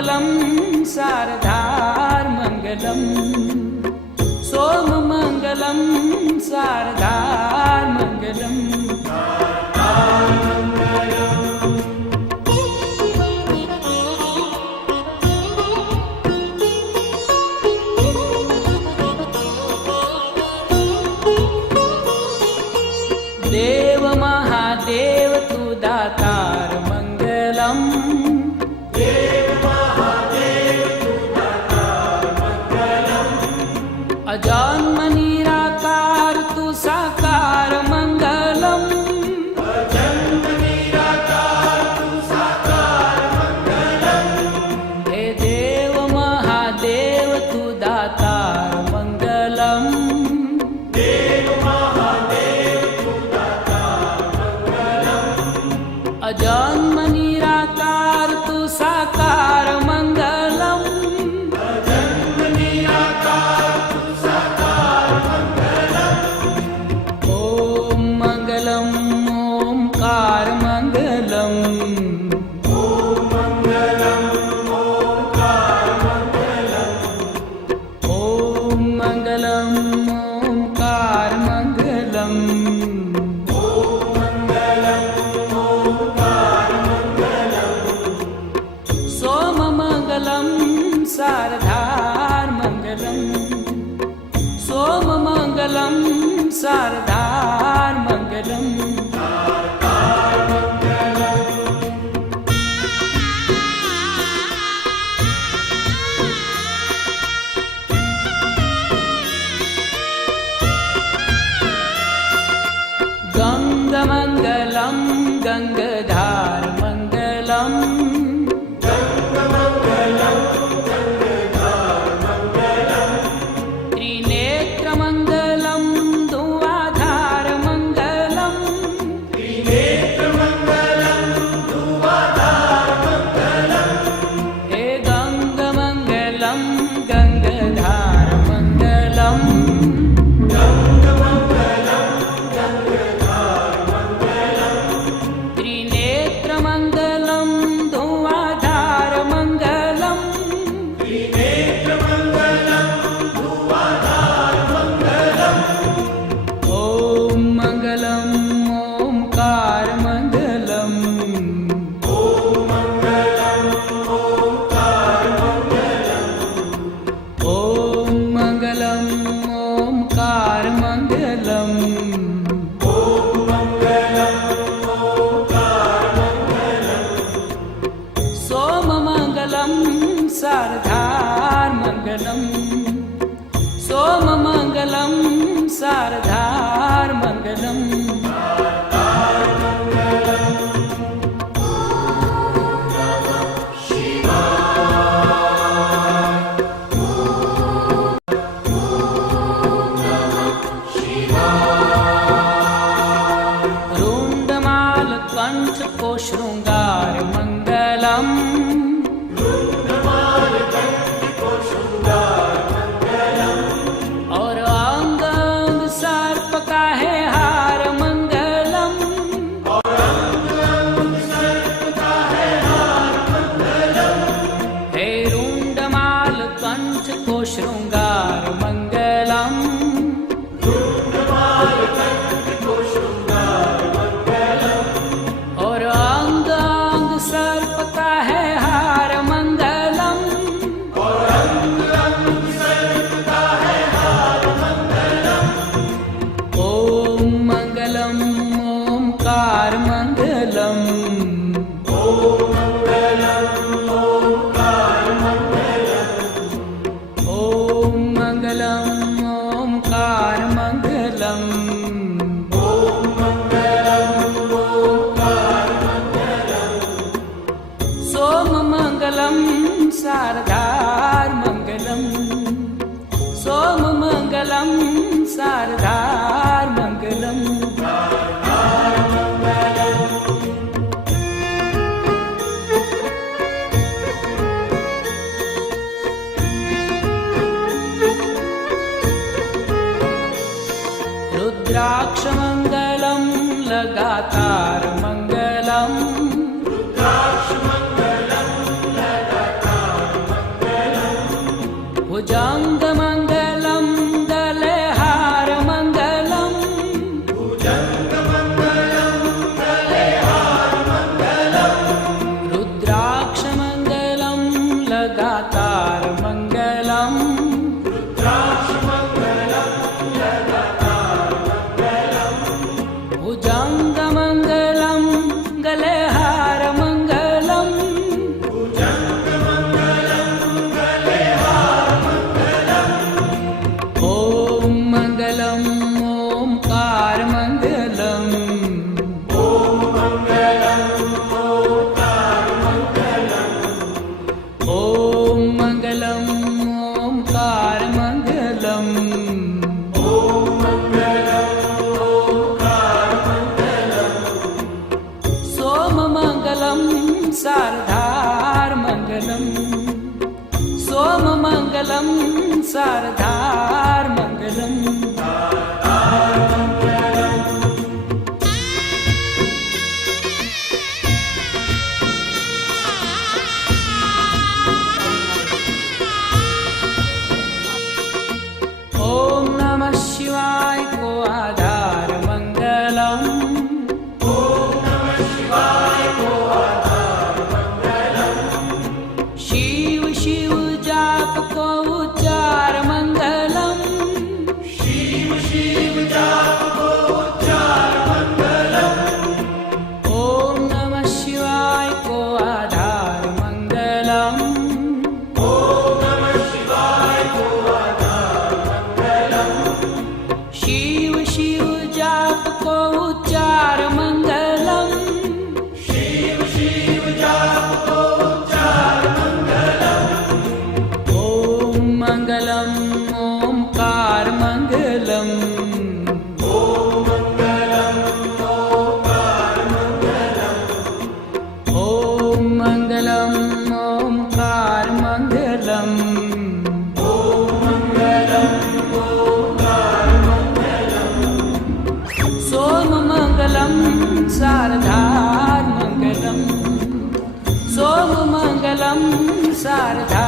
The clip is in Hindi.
सोममङ्गलं सारधार्मङ्गलम् सोममङ्गलं सारधार्मङ्गलम् देव महादेव तू दातार मंगलम देव महादेव तू दातार मंगलम अजन्म निराकार तू साकार मंगलम अजन्म निराकार तू साकार मंगलम हे देव महादेव तू दातार मंगलम देव महादेव तू दातार मंगलम अजन्म निराकार तू साकार मंगलम अजन्म निराकार तू साकार मंगलम ओम मंगलम ओमकार मंगलम ओम मंगलम ओंकार मंगलम ओम मंगलम ओमकार मंगलम ओम मंगलम ओंकार मंगलम सोममङ्गलं सारधार्मङ्गलम् सोममङ्गलं सारधार्मङ्गलम् गङ्गमङ्गलं गङ्गधारमङ्गलम् गङ्गमङ्गलं गङ्गधारमङ्गलम् त्रिनेत्रमङ्गलं धुवाधारमङ्गलम् त्रिनेत्रमङ्गलं धुवाधारमङ्गलम् हे गङ्गमङ्गलं गङ्गधारमङ्गलम् गङ्गमङ्गलं गङ्गधारमङ्गलम् त्रिनेत्रमङ्गलं धुवाधारमङ्गलम् त्रिनेत्रमङ्गलं धुवाधारमङ्गलम् ॐ मङ्गलम् ओङ्कारमङ्गलम् ॐ मङ्गलम् ओङ्कारमङ्गलम् ॐ मङ्गलम् ओङ्कारमङ्गलम् ॐ मङ्गलम् ओङ्कारमङ्गलम् सोममङ्गलं सारधार्मङ्गलम् सोममङ्गलं सारधार्मङ्गलम् रुण्डमालकण्ठको शृङ्गारमङ्गलम् रुण्डमालकण्ठको शृङ्गारमङ्गलम् और अंग अंग सर्प का है हार मंगलम और अंग अंग सर्प का है हार मंगलम हे रुण्डमाल कंठ को शृंगार मंगलम रुण्डमालकण्ठको शृङ्गारमङ्गलम् और अंग अंग सर्प का है हार मंगलम और अंग अंग सर्प का है हार मंगलम ओम मंगलम ओमकार मंगलम ॐ मङ्गलम् ओङ्कार मङ्गलम् ओम मंगलम ओमकार मंगलम ॐ मङ्गलम् ओङ्कार मङ्गलम् सोममङ्गलं सारधार्मङ्गलम् सोममङ्गलं सारधार्मङ्गलम् रुद्राक्षमङ्गलं लगातारमङ्गलम् रुद्राक्षमङ्गलं लगातारमङ्गलम् लगातार मङ्गलम् भुजङ्गमङ्गलं गलेहारमङ्गलम् ॐ मङ्गलम् ओङ्कारमङ्गलम् ॐ मङ्गलम् ओङ्कारमङ्गलम् सोममङ्गलं शारदार्मङ्गलम् सोममङ्गलं शारदार्मङ्गलम् ॐ नमः शिवाय को आधार मङ्गलम् शिव शिव जाप को उच्चार मङ्गलम् ॐ नमः शिवाय को आधार मङ्गलम् शिव शिव जाप को उच्चार मङ्गलम् ॐ मङ्गलम् ओङ्कार मङ्गलम् ॐ मङ्गलम् ओङ्कार मङ्गलम् सोममङ्गलं शारदार्मङ्गलम् सोममङ्गलं शारदा